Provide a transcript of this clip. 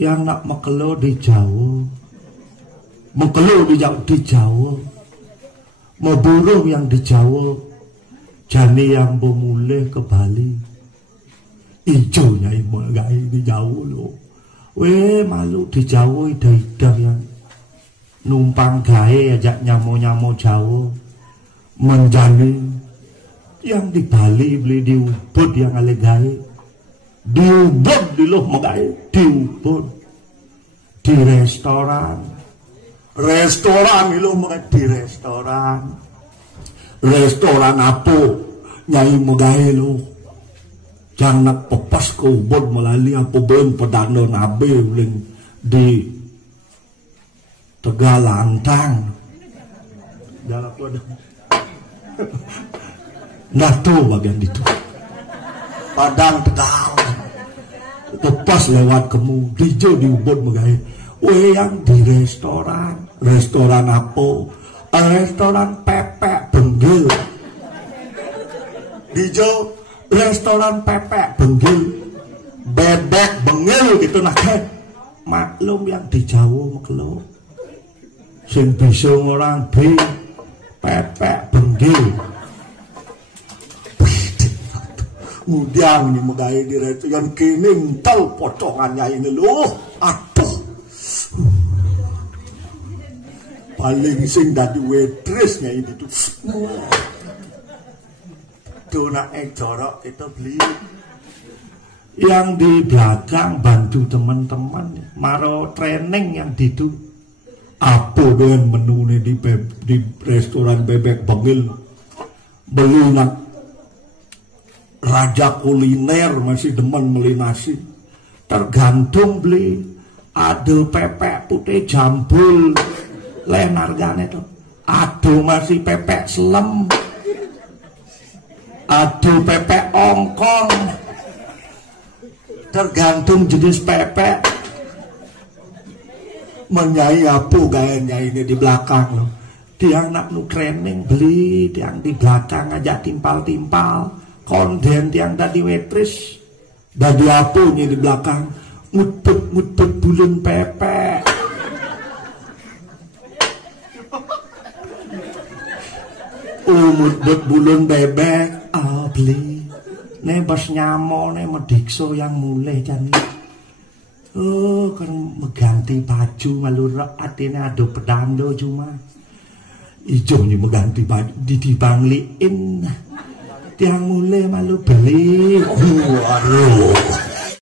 yang nak mekelo di Jawa, mekelo di Jawa, mau burung yang di Jawa, jani yang memulih ke Bali, ijo nyai megai di Jawa lo, malu di Jawa ida yang numpang gawe ajak nyamo Jawa, menjani yang di Bali beli di Ubud yang ale gawe. Diubud di loh megai diubud di restoran lo megai di restoran apa nyai megai lo jangan pepas ke ubud melalui apa ben pedano nabe uling di Tegalantang dalam apa nah tuh bagian itu Padang Tegal lepas lewat kemu dijo di Ubud megai yang di restoran apa restoran pepek benggil dijo restoran pepek benggil bebek benggil gitu nah maklum yang di Jawa mekelo sing bisa orang beli pepek benggil kemudian ini megai di restoran kini entel potongannya ini loh aduh paling sing dadi waitressnya ini tuh dona jorok kita beli yang di belakang bantu teman-teman maro training yang ditu apa dengan menu ini di restoran bebek benggil beli nak raja kuliner masih demen beli nasi tergantung beli ada pepek putih jambul lain harganya tuh ada masih pepek selem ada pepek ongkong tergantung jenis pepek menyai apa gayanya ini di belakang loh tiang nak nu training beli tiang di belakang aja timpal-timpal konden yang tadi waitress dari apunya di belakang mutpet bulun pepek mutpet bulun bebek beli nebas nyamo ne medikso yang mulai jani kan mengganti baju malu artinya ada pedando cuma ijo nih mengganti baju dibangliin tiang mulai malu beli waduh